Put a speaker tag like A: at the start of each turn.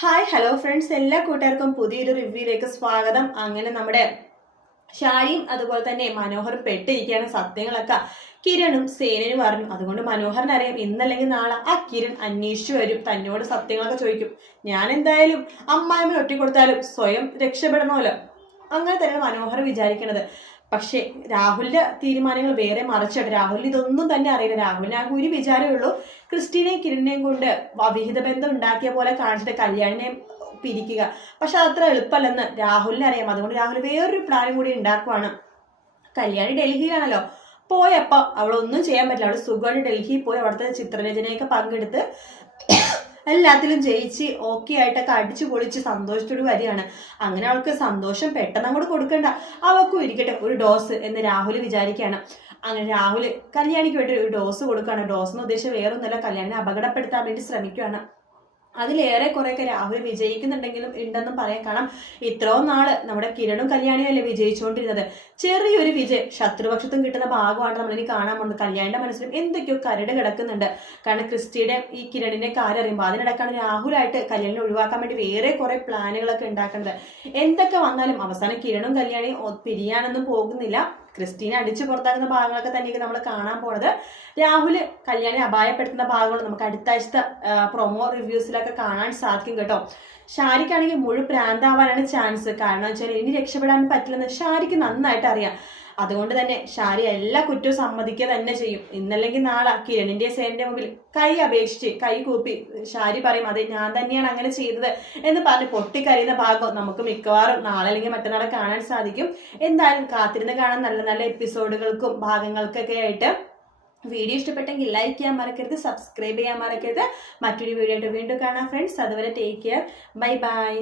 A: Hi hello friends എല്ലാ കൂട്ടുകാർക്കും പുതിയൊരു റിവ്യൂയിലേക്ക് സ്വാഗതം. അങ്ങനെ നമ്മുടെ ഷായും അതുപോലെ തന്നെ മനോഹറും പെട്ടിരിക്കുകയാണ് സത്യങ്ങളൊക്കെ. കിരണും സേനനും പറഞ്ഞു അതുകൊണ്ട് മനോഹരൻ അറിയാം. ഇന്നല്ലെങ്കിൽ നാളെ ആ കിരൺ അന്വേഷിച്ചു വരും. തന്നോട് സത്യങ്ങളൊക്കെ ചോദിക്കും. ഞാൻ എന്തായാലും അമ്മായിമ്മ ഒറ്റി കൊടുത്താലും സ്വയം രക്ഷപ്പെടണമല്ലോ. അങ്ങനെ തന്നെ മനോഹർ വിചാരിക്കണത്. പക്ഷേ രാഹുലിന്റെ തീരുമാനങ്ങൾ വേറെ മറിച്ചാണ്. രാഹുൽ ഇതൊന്നും തന്നെ അറിയില്ല. രാഹുലിന് ആ ഒരു വിചാരമേ ഉള്ളൂ. ക്രിസ്റ്റീനെയും കിരണിനെയും കൊണ്ട് അവിഹിത ബന്ധം ഉണ്ടാക്കിയ പോലെ കാണിച്ചിട്ട് കല്യാണിനെ പിരിക്കുക. പക്ഷെ അത്ര എളുപ്പമല്ലെന്ന് രാഹുലിനെ അറിയാം. അതുകൊണ്ട് രാഹുൽ വേറൊരു പ്ലാനും കൂടി ഉണ്ടാക്കുവാണ്. കല്യാണി ഡൽഹിയിലാണല്ലോ. പോയപ്പോൾ അവളൊന്നും ചെയ്യാൻ പറ്റില്ല. അവൾ സുഖമായിട്ട് ഡൽഹിയിൽ പോയി അവിടുത്തെ ചിത്രരചനയൊക്കെ പങ്കെടുത്ത് എല്ലാത്തിലും ജയിച്ച് ഓക്കെ ആയിട്ടൊക്കെ അടിച്ചു പൊളിച്ച് സന്തോഷത്തോട് വരികയാണ്. അങ്ങനെ അവൾക്ക് സന്തോഷം പെട്ടെന്ന് അങ്ങോട്ട് കൊടുക്കണ്ട. അവൾക്കും ഇരിക്കട്ടെ ഒരു ഡോസ് എന്ന് രാഹുൽ വിചാരിക്കുകയാണ്. അങ്ങനെ രാഹുൽ കല്യാണിക്ക് വേണ്ടി ഒരു ഡോസ് കൊടുക്കുകയാണ്. ഡോസ് എന്ന് ഉദ്ദേശിച്ച് വേറൊന്നുമല്ല കല്യാണിനെ അപകടപ്പെടുത്താൻ വേണ്ടി ശ്രമിക്കുകയാണ്. അതിലേറെ കുറേയൊക്കെ രാഹുൽ വിജയിക്കുന്നുണ്ടെങ്കിലും ഉണ്ടെന്നും പറയാൻ കാരണം ഇത്രയും നാൾ നമ്മുടെ കിരണും കല്യാണിയും അല്ലേ വിജയിച്ചുകൊണ്ടിരുന്നത്? ചെറിയൊരു വിജയം ശത്രുപക്ഷത്തും കിട്ടുന്ന ഭാഗമാണ് നമ്മളിനി കാണാൻ പോകുന്നത്. കല്യാണിന്റെ മനസ്സിലും എന്തൊക്കെയോ കരട് കിടക്കുന്നുണ്ട്. കാരണം ക്രിസ്റ്റിയുടെ ഈ കിരണിന്റെ കാര്യം അറിയുമ്പോൾ അതിനിടക്കാണ് രാഹുലായിട്ട് കല്യാണിനെ ഒഴിവാക്കാൻ വേണ്ടി വേറെ കുറെ പ്ലാനുകളൊക്കെ ഉണ്ടാക്കുന്നത്. എന്തൊക്കെ വന്നാലും അവസാനം കിരണും കല്യാണിയും പിരിയാനൊന്നും പോകുന്നില്ല. ക്രിസ്റ്റീനെ അടിച്ചു പുറത്താക്കുന്ന ഭാഗങ്ങളൊക്കെ തന്നെയൊക്കെ നമ്മൾ കാണാൻ പോണത്. രാഹുൽ കല്യാണി അപായപ്പെടുത്തുന്ന ഭാഗങ്ങൾ നമുക്ക് അടുത്ത ആഴ്ചത്തെ പ്രൊമോ റിവ്യൂസിലൊക്കെ കാണാൻ സാധിക്കും കേട്ടോ. ഷാരിക്കാണെങ്കിൽ മുഴു പ്രാന്താവാനാണ് ചാൻസ് കാരണം വെച്ചാൽ ഇനി രക്ഷപ്പെടാൻ പറ്റില്ലെന്ന് ഷാരിക്ക് നന്നായിട്ട് അറിയാം. അതുകൊണ്ട് തന്നെ ഷാരി എല്ലാ കുറ്റവും സമ്മതിക്കുക തന്നെ ചെയ്യും. ഇന്നല്ലെങ്കിൽ നാളെ കിരണിന്റെ സേനന്റെ മുമ്പിൽ കൈ അപേക്ഷിച്ച് കൈ കൂപ്പി ഷാരി പറയും അതെ ഞാൻ തന്നെയാണ് അങ്ങനെ ചെയ്തത് എന്ന് പറഞ്ഞ് പൊട്ടിക്കരയുന്ന ഭാഗം നമുക്ക് മിക്കവാറും നാളെ അല്ലെങ്കിൽ മറ്റന്നാളെ കാണാൻ സാധിക്കും. എന്തായാലും കാത്തിരുന്ന് കാണാൻ നല്ല നല്ല എപ്പിസോഡുകൾക്കും ഭാഗങ്ങൾക്കൊക്കെ ആയിട്ട് വീഡിയോ ഇഷ്ടപ്പെട്ടെങ്കിൽ ലൈക്ക് ചെയ്യാൻ മറക്കരുത് സബ്സ്ക്രൈബ് ചെയ്യാൻ മറക്കരുത്. മറ്റൊരു വീഡിയോ ആയിട്ട് വീണ്ടും കാണാം ഫ്രണ്ട്സ് അതുവരെ ടേക്ക് കെയർ ബൈ ബൈ